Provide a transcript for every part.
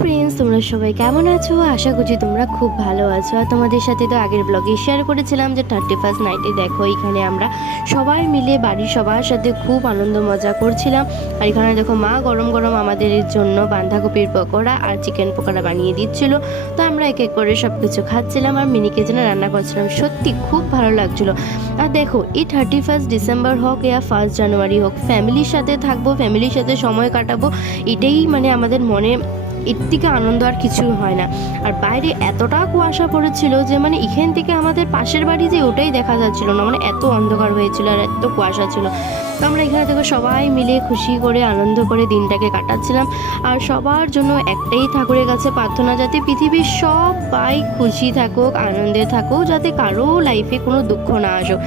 Friends, তোমরা সবাই কেমন আছো? আশা করছি তোমরা খুব ভালো আছো। আর তোমাদের সাথে তো আগের ব্লগে শেয়ার করেছিলাম যে 31st নাইটে দেখো এখানে আমরা সবাই মিলে বাড়ির সবার সাথে খুব আনন্দ মজা করছিলাম। আর এখানে দেখো মা গরম গরম আমাদের জন্য বাঁধাকপির পকোড়া আর চিকেন পকোড়া বানিয়ে দিচ্ছিল। তো আমরা এক এক করে সব কিছু খাচ্ছিলাম আর মিনিকে যেন রান্না করছিলাম। সত্যি খুব ভালো লাগছিল। আর দেখো এই 31st ডিসেম্বর হোক ইয়া 1st জানুয়ারি হোক, ফ্যামিলির সাথে থাকবো, ফ্যামিলির সাথে সময় কাটাবো, এটাই মানে আমাদের মনে এর থেকে আনন্দ আর কিছু হয় না। আর বাইরে এতটা কুয়াশা পড়েছিল যে মানে এখান থেকে আমাদের পাশের বাড়ি যে ওটাই দেখা যাচ্ছিল না, মানে এত অন্ধকার হয়েছিল আর এত কুয়াশা ছিল। তো আমরা এখানে থেকে সবাই মিলে খুশি করে আনন্দ করে দিনটাকে কাটাচ্ছিলাম। আর সবার জন্য একটাই ঠাকুরের কাছে প্রার্থনা, যাতে পৃথিবীর সবাই খুশি থাকুক, আনন্দে থাকুক, যাতে কারো লাইফে কোনো দুঃখ না আসুক।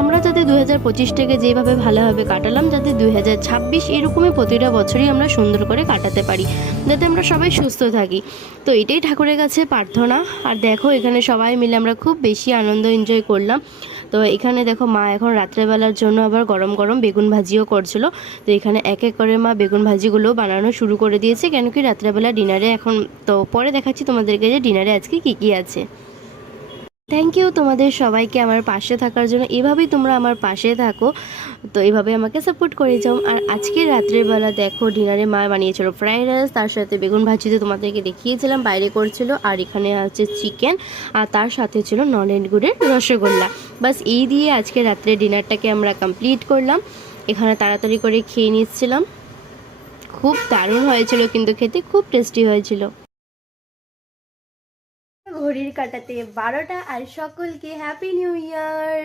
আমরা যাতে 2025টাকে যেভাবে ভালোভাবে কাটালাম, যাতে 2026 এরকমই প্রতিটা বছরই আমরা সুন্দর করে কাটাতে পারি, যাতে আমরা সবাই সুস্থ থাকি। তো এটাই ঠাকুরের কাছে প্রার্থনা। আর দেখো এখানে সবাই মিলে আমরা খুব বেশি আনন্দ এনজয় করলাম। তো এখানে দেখো মা এখন রাত্রেবেলার জন্য আবার গরম গরম বেগুন ভাজিও করছিল। তো এখানে এক এক করে মা বেগুন ভাজিগুলো বানানো শুরু করে দিয়েছে, কেন কি রাত্রেবেলা ডিনারে এখন। তো পরে দেখাচ্ছি তোমাদেরকে যে ডিনারে আজকে কী কী আছে। থ্যাংক ইউ তোমাদের সবাইকে আমার পাশে থাকার জন্য। এভাবেই তোমরা আমার পাশে থাকো, তো এভাবে আমাকে সাপোর্ট করে যাও। আর আজকে রাত্রের বেলা দেখো ডিনারে মা বানিয়েছিল ফ্রাইড রাইস, তার সাথে বেগুন ভাজিতে তোমাদেরকে দেখিয়েছিলাম বাইরে করছিল, আর এখানে হচ্ছে চিকেন, আর তার সাথে ছিল নলেন গুড়ের রসগোল্লা। বাস এই দিয়ে আজকে রাত্রে ডিনারটাকে আমরা কমপ্লিট করলাম। এখানে তাড়াতাড়ি করে খেয়ে নিচ্ছিলাম। খুব দারুণ হয়েছিল, কিন্তু খেতে খুব টেস্টি হয়েছিল। ঘড়ির কাঁটাতে 12টা, আর সকলকে happy new year.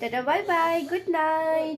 Tata, bye bye, good night.